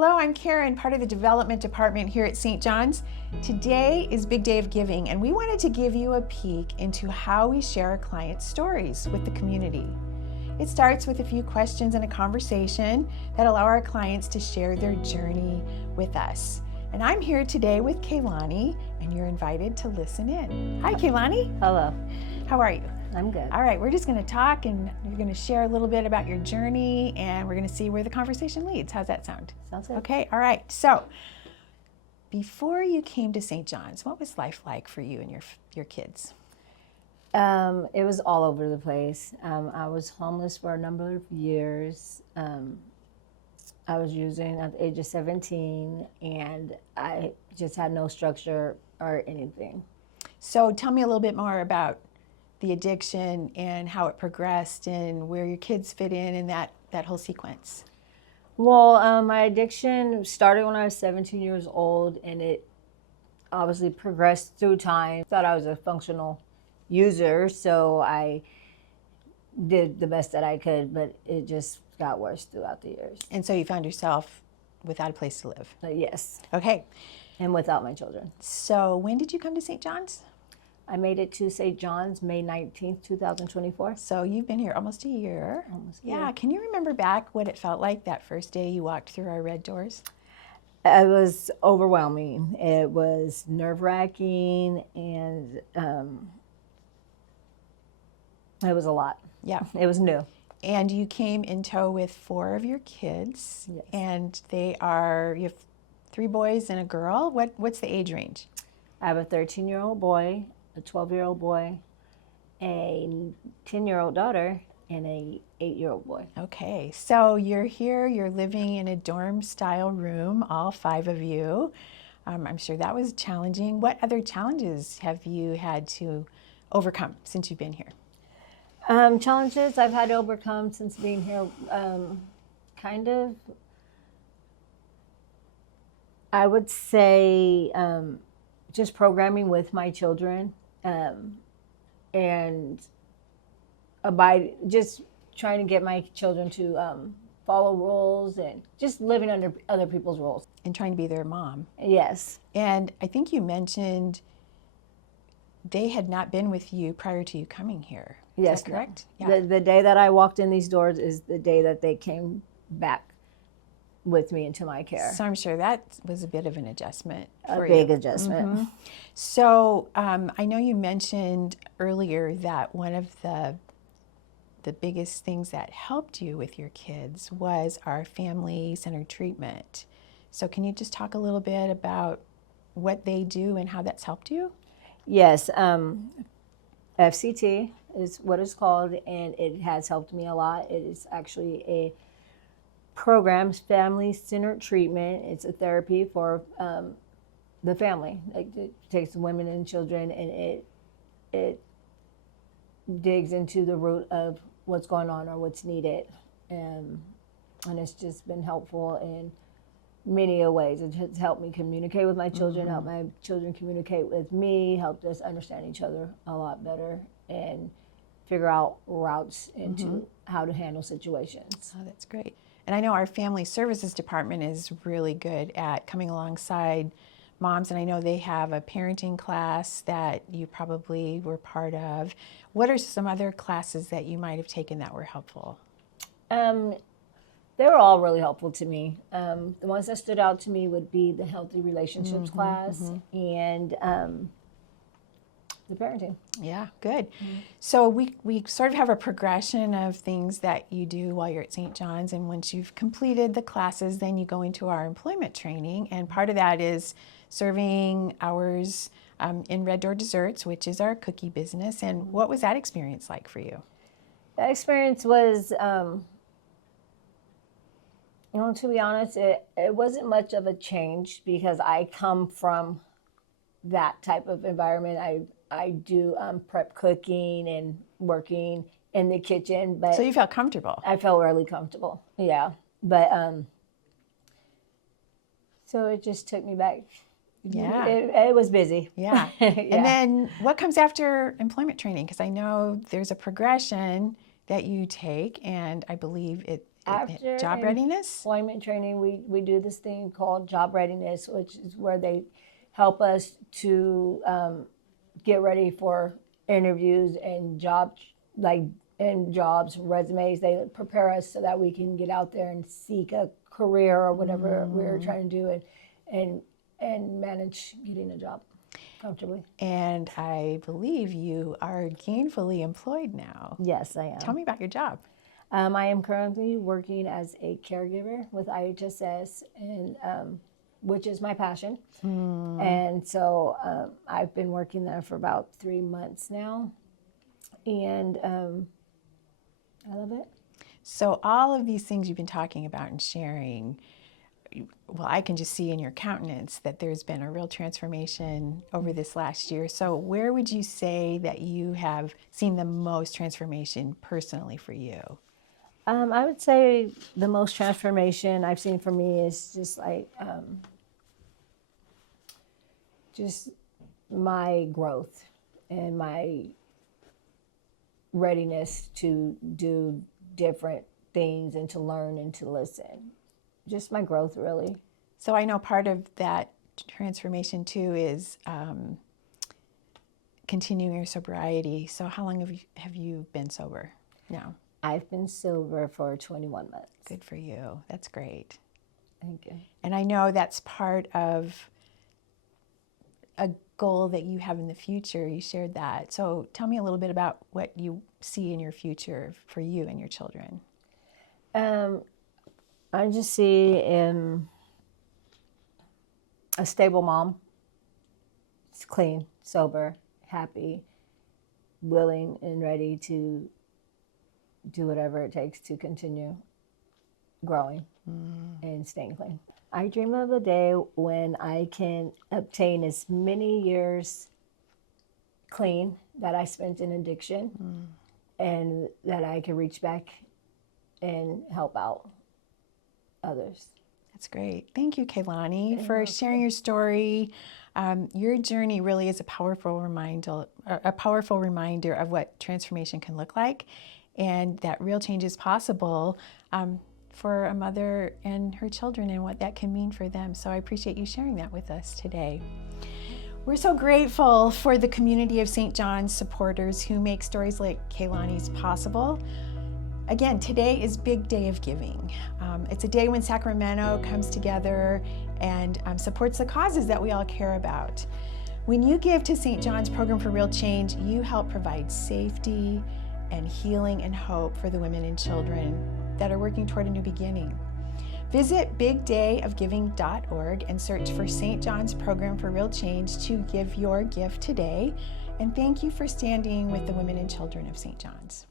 Hello, I'm Karen, part of the development department here at St. John's. Today is Big Day of Giving, and we wanted to give you a peek into how we share our clients' stories with the community. It starts with a few questions and a conversation that allow our clients to share their journey with us. And I'm here today with Kahealani, and you're invited to listen in. Hi, Kahealani. Hello. How are you? I'm good. All right, we're just going to talk, and you're going to share a little bit about your journey, and we're going to see where the conversation leads. How's that sound? Sounds good. Okay, all right. So, before you came to St. John's, what was life like for you and your kids? It was all over the place. I was homeless for a number of years. I was using at the age of 17, and I just had no structure or anything. So, tell me a little bit more about the addiction and how it progressed and where your kids fit in that whole sequence. Well, my addiction started when I was 17 years old, and it obviously progressed through time. Thought I was a functional user, so I did the best that I could, but it just got worse throughout the years. And so you found yourself without a place to live. Yes. Okay. And without my children. So when did you come to St. John's? I made it to St. John's May 19th, 2024. So you've been here almost a year. Almost a Yeah. year. Can you remember back what it felt like that first day you walked through our red doors? It was overwhelming. It was nerve-wracking, and it was a lot. Yeah. It was new. And you came in tow with 4 of your kids. Yes. And you have 3 boys and a girl. What's the age range? I have a 13-year-old boy, a 12-year-old boy, a 10-year-old daughter, and a 8-year-old boy. Okay, so you're here, you're living in a dorm-style room, all 5 of you. I'm sure that was challenging. What other challenges have you had to overcome since you've been here? Challenges I've had to overcome since being here, I would say just programming with my children, and just trying to get my children to follow rules and just living under other people's rules. And trying to be their mom. Yes. And I think you mentioned they had not been with you prior to you coming here. Yes, Is that correct? Yeah. The day that I walked in these doors is the day that they came back with me into my care. So I'm sure that was a bit of an adjustment for A you. big adjustment. Mm-hmm. So I know you mentioned earlier that one of the biggest things that helped you with your kids was our family-centered treatment. So can you just talk a little bit about what they do and how that's helped you? Yes. FCT is what it's called, and it has helped me a lot. It is actually a program, family-centered treatment. It's a therapy for the family. It takes women and children, and it digs into the root of what's going on or what's needed, and it's just been helpful in many ways. It has helped me communicate with my children, helped my children communicate with me, helped us understand each other a lot better, and figure out routes into how to handle situations. Oh, that's great. And I know our family services department is really good at coming alongside moms, and I know they have a parenting class that you probably were part of. What are some other classes that you might have taken that were helpful? They were all really helpful to me. The ones that stood out to me would be the healthy relationships class and the parenting. Yeah, good. So we sort of have a progression of things that you do while you're at St. John's, and once you've completed the classes, then you go into our employment training, and part of that is serving hours in Red Door Desserts, which is our cookie business. And what was that experience like for you? That experience was, to be honest, it wasn't much of a change because I come from that type of environment. I do prep cooking and working in the kitchen, but so you felt comfortable. I felt really comfortable. Yeah, but so it just took me back. Yeah, it was busy. Yeah. And then what comes after employment training? Because I know there's a progression that you take, and I believe it After Job readiness? employment training, we do this thing called job readiness, which is where they help us to get ready for interviews and jobs, resumes. They prepare us so that we can get out there and seek a career or whatever we're trying to do, and manage getting a job comfortably. And I believe you are gainfully employed now. Yes, I am. Tell me about your job. I am currently working as a caregiver with IHSS, and which is my passion. And so I've been working there for about 3 months now, and I love it. So all of these things you've been talking about and sharing, well, I can just see in your countenance that there's been a real transformation over this last year. So where would you say that you have seen the most transformation personally for you? I would say the most transformation I've seen for me is just my growth and my readiness to do different things and to learn and to listen. Just my growth, really. So I know part of that transformation too is continuing your sobriety. So how long have you been sober now? I've been sober for 21 months. Good for you. That's great. Thank you. And I know that's part of a goal that you have in the future. You shared that. So tell me a little bit about what you see in your future for you and your children. I just see a stable mom. It's clean, sober, happy, willing and ready to do whatever it takes to continue growing and staying clean. I dream of a day when I can obtain as many years clean that I spent in addiction, and that I can reach back and help out others. That's great. Thank you, Kahealani, for sharing your story. Your journey really is a powerful reminder of what transformation can look like, and that real change is possible for a mother and her children, and what that can mean for them. So I appreciate you sharing that with us today. We're so grateful for the community of St. John's supporters who make stories like Kahealani's possible. Again, today is Big Day of Giving. It's a day when Sacramento comes together and supports the causes that we all care about. When you give to St. John's Program for Real Change, you help provide safety and healing and hope for the women and children that are working toward a new beginning. Visit bigdayofgiving.org and search for St. John's Program for Real Change to give your gift today. And thank you for standing with the women and children of St. John's.